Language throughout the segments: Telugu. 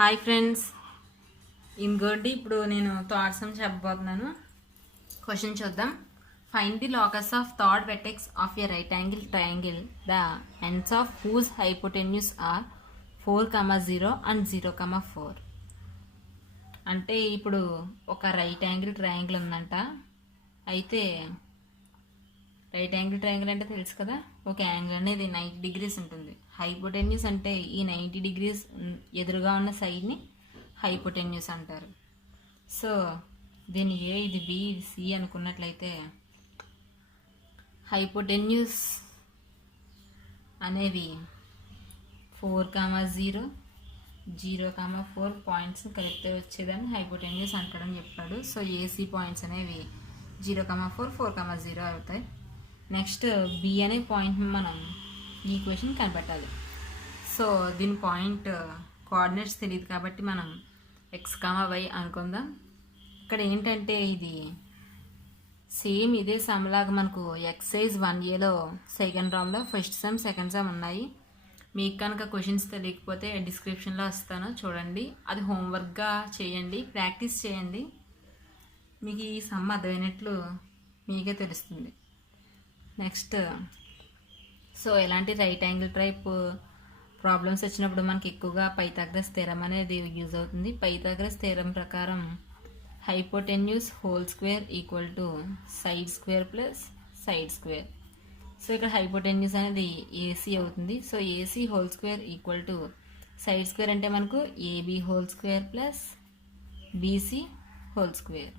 హాయ్ ఫ్రెండ్స్, ఇంకోటి ఇప్పుడు నేను థాట్ సమ్ చెప్పబోతున్నాను. క్వశ్చన్ చూద్దాం. Find the locus of third vertex of a right angle triangle the ends of whose hypotenuse are 4,0 and 0,4. అంటే ఇప్పుడు ఒక రైట్ యాంగిల్ ట్రయాంగిల్ ఉందంట. అయితే రైట్ యాంగిల్ ట్రయాంగిల్ అంటే తెలుసు కదా, ఒక యాంగిల్ అనేది 90 degrees ఉంటుంది. హైపోటెన్యూస్ అంటే ఈ 90 degrees ఎదురుగా ఉన్న సైడ్ని హైపోటెన్యూస్ అంటారు. సో దీని ఏ, ఇది బి, ఇది సి అనుకున్నట్లయితే హైపోటెన్యూస్ అనేవి 4,0, 0,4 పాయింట్స్ కలిపితే వచ్చేదాన్ని హైపోటెన్యూస్ అంటాడని చెప్పాడు. సో ఏసీ పాయింట్స్ అనేవి 0,4, 4,0 అవుతాయి. నెక్స్ట్ బి అనే పాయింట్ మనం ఈక్వేషన్ కనిపెట్టాలి. సో దీని పాయింట్ కోఆర్డినేట్స్ తెలియదు కాబట్టి మనం x,y అనుకుందాం. ఇక్కడ ఏంటంటే ఇది సేమ్ ఇదే సమ్ లాగా మనకు ఎక్సైజ్ 1Aలో సెకండ్ రామ్లో ఫస్ట్ సమ్ సెకండ్ సమ్ ఉన్నాయి. మీకు కనుక క్వశ్చన్స్ తెలియకపోతే డిస్క్రిప్షన్లో వస్తాను, చూడండి. అది హోంవర్క్గా చేయండి, ప్రాక్టీస్ చేయండి. మీకు ఈ సమ్ అర్థమైనట్లు మీకే తెలుస్తుంది. నెక్స్ట్ సో ఎలాంటి రైట్ యాంగిల్ టైప్ ప్రాబ్లమ్స్ వచ్చినప్పుడు మనకి ఎక్కువగా పైథాగరస్ థీరం అనేది యూజ్ అవుతుంది. పైథాగరస్ థీరం ప్రకారం hypotenuse whole square equal to side square plus side square. So ఇక్కడ హైపోటెన్యూస్ అనేది ఏసీ అవుతుంది. So AC whole square equal to side square అంటే మనకు AB whole square plus BC whole square.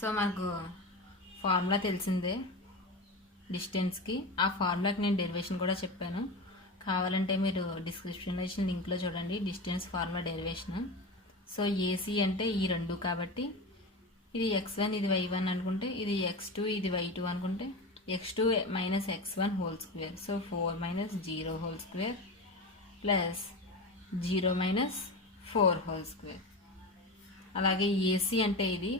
So మనకు ఫార్ములా తెలిసిందే డిస్టెన్స్కి. ఆ ఫార్ములాకి నేను డెరివేషన్ కూడా చెప్పాను, కావాలంటే మీరు డిస్క్రిప్షన్లో ఇచ్చిన లింక్లో చూడండి, distance formula derivation. So AC అంటే ఈ రెండు కాబట్టి ఇది x1 ఇది y1 అనుకుంటే, ఇది x2 ఇది y2 అనుకుంటే x2 minus x1 whole square. So 4 - 0 whole square plus 0 - 4 whole square. అలాగే ఏసీ అంటే ఇది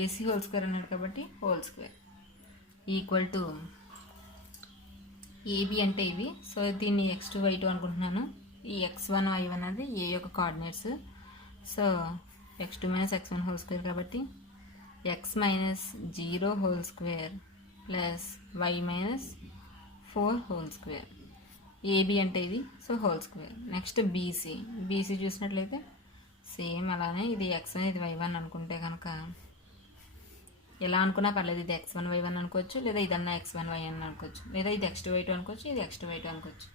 ఏసీ హోల్ స్క్వేర్ అన్నాడు కాబట్టి whole square equal to AB అంటే ఇవి. సో దీన్ని x2 y2 అనుకుంటున్నాను. ఈ x1 y1 అది ఏ యొక్క coordinates. So x2 - x1 whole square కాబట్టి x - 0 whole square plus y - 4 whole square. AB అంటే ఇది, so whole square. Next BC చూసినట్లయితే సేమ్ అలానే ఇది x1 ఇది y1 అనుకుంటే కనుక ఎలా అనుకున్నా పర్లేదు, ఇది x1 y1 అనుకోవచ్చు, లేదా ఇదన్నా x1 y1 అనుకోవచ్చు, లేదా ఇది x2 y2 అనుకోవచ్చు, ఇది x2 y2 అనుకోవచ్చు.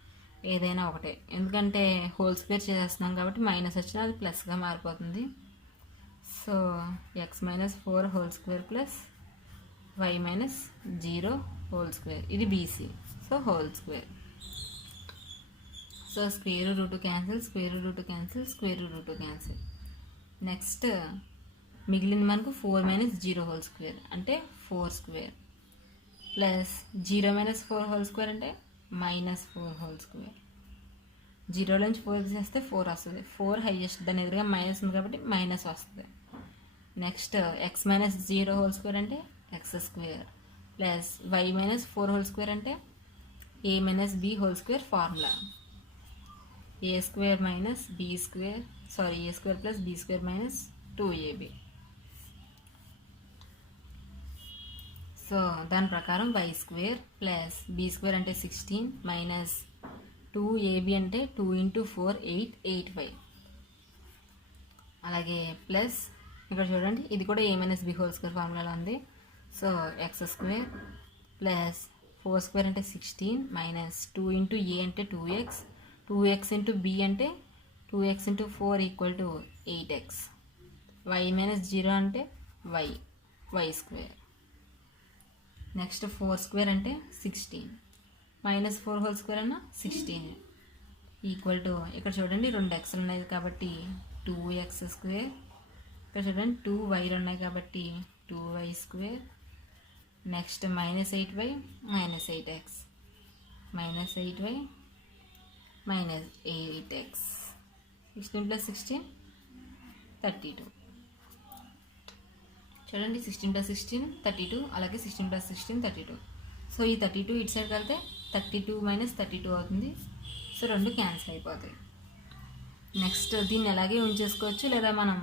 ఏదైనా ఒకటే, ఎందుకంటే హోల్ స్క్వేర్ చేస్తున్నాం కాబట్టి మైనస్ వచ్చినా అది ప్లస్గా మారిపోతుంది. So x - 4 whole square plus y - 0 whole square, ఇది BC. So whole square. So square root cancel, square root cancel, square root cancel. Next మిగిలింది మనకు 4 - 0 హోల్ స్క్వేర్ అంటే 4 స్క్వేర్ ప్లస్ 0 - 4 హోల్ స్క్వేర్ అంటే -4 హోల్ స్క్వేర్. 0 నుంచి 4 తీసేస్తే 4 వస్తుంది. 4 హైయెస్ట్, దాని ఎదురుగా మైనస్ ఉంది కాబట్టి మైనస్ వస్తుంది. నెక్స్ట్ x - 0 హోల్ స్క్వేర్ అంటే x square plus y - 4 whole square అంటే a - b whole square formula. a square minus b square a square plus b square minus 2ab. So దాని ప్రకారం y square plus b square అంటే 16 మైనస్ 2ab అంటే 2 × 4 8y. అలాగే ప్లస్ ఇక్కడ చూడండి, ఇది కూడా a - b హోల్ స్క్వేర్ ఫార్ములాలో ఉంది. So x square plus 4 square అంటే 16 మైనస్ 2 × a అంటే 2x, 2x × b అంటే 2x × 4 equal to 8x. y - 0 అంటే y స్క్వేర్. నెక్స్ట్ 4 స్క్వేర్ అంటే 16 మైనస్ 4 హోల్ స్క్వేర్ అన్న 16 ఈక్వల్ టు, ఇక్కడ చూడండి 2 xలు ఉన్నాయి కాబట్టి 2x స్క్వేర్, ఇక్కడ చూడండి 2yలు ఉన్నాయి కాబట్టి 2y square. Next -8y -8x -8y -8x. 16 + 16 32. చూడండి 16 + 16 32, అలాగే 16 + 16 32. సో ఈ 32 ఇటు సైడ్కి వెళ్తే 32 - 32 అవుతుంది. సో సో 2 క్యాన్సిల్ అయిపోతాయి. నెక్స్ట్ దీన్ని ఎలాగే ఉంచేసుకోవచ్చు, లేదా మనం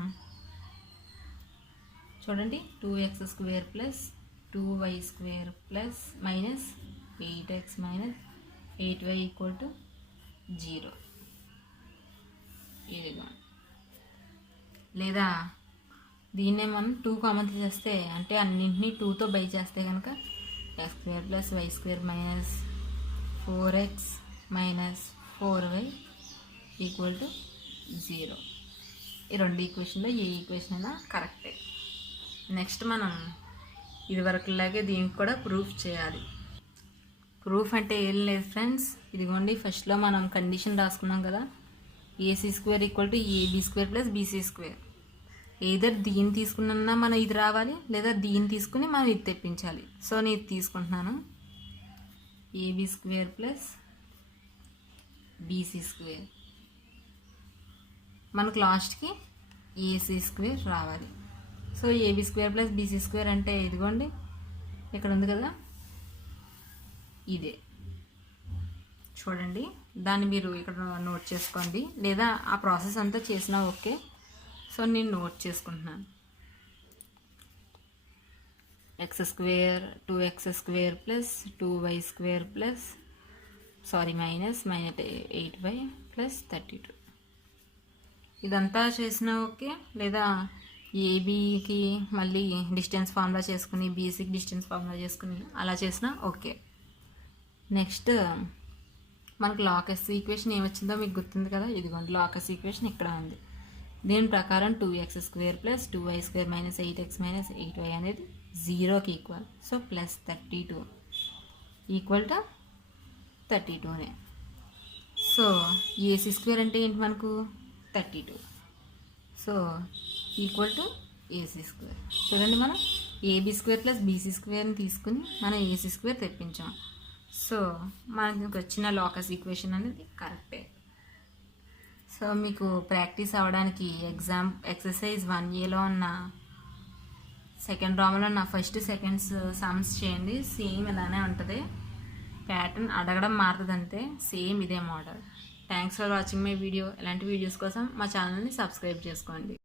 చూడండి 2x² plus 2y² plus minus 8x minus 8y equal to 0 ఇదిగా. లేదా దీన్నే మనం 2 కామన్ తీసేస్తే, అంటే అన్నింటినీ 2తో బై చేస్తే కనుక x² plus y² minus 4x minus 4y equal to 0. ఈ 2 ఈక్వేషన్లో ఏ ఈక్వేషన్ అయినా కరెక్టే. నెక్స్ట్ మనం ఇదివరకులాగే దీనికి కూడా ప్రూఫ్ చేయాలి. ప్రూఫ్ అంటే ఏం లేదు ఫ్రెండ్స్, ఇదిగోండి ఫస్ట్లో మనం కండిషన్ రాసుకున్నాం కదా, AC² equal to AB² plus BC². Either దీన్ని తీసుకున్నా మనం ఇది రావాలి, లేదా దీన్ని తీసుకుని మనం ఇది తెప్పించాలి. సో నేను ఇది తీసుకుంటున్నాను, AB² ప్లస్ BC². మనకు లాస్ట్కి AC² రావాలి. సో AB² ప్లస్ BC² అంటే ఇదిగోండి ఇక్కడ ఉంది కదా, ఇదే చూడండి. దాన్ని మీరు ఇక్కడ నోట్ చేసుకోండి, లేదా ఆ ప్రాసెస్ అంతా చేసినా ఓకే. సో నేను నోట్ చేసుకుంటున్నాను. x² 2x² plus 2y² plus minus 8y plus 32. ఇదంతా చేసినా ఓకే. లేదా ఏబీకి మళ్ళీ డిస్టెన్స్ ఫార్ములా చేసుకుని, బీసీకి డిస్టెన్స్ ఫార్ములా చేసుకుని అలా చేసినా ఓకే. నెక్స్ట్ మనకు లాకస్ ఈక్వేషన్ ఏమొచ్చిందో మీకు గుర్తుంది కదా, ఇదిగోండి లాకస్ ఈక్వేషన్ ఇక్కడ ఉంది. దీని ప్రకారం 2x² plus 2y² minus 8x minus 8y అనేది 0కి equal. So plus 32 equal to 32నే. సో AC² అంటే ఏంటి మనకు 32. So equal to AC². చూడండి మనం AB² ప్లస్ BC²ని తీసుకుని మనం AC² తెప్పించాం. సో మనకి వచ్చిన లాకస్ ఈక్వేషన్ అనేది కరెక్టే. సో మీకు ప్రాక్టీస్ అవ్వడానికి ఎక్సర్సైజ్ 1Aలో ఉన్న సెకండ్ రామ్లో ఉన్న ఫస్ట్ సెకండ్స్ సమ్స్ చేయండి. సేమ్ ఇలానే ఉంటుంది, ప్యాటర్న్ అడగడం మారుతుంది అంతే, సేమ్ ఇదే model. Thanks for watching my video. ఇలాంటి వీడియోస్ కోసం మా ఛానల్ని సబ్స్క్రైబ్ చేసుకోండి.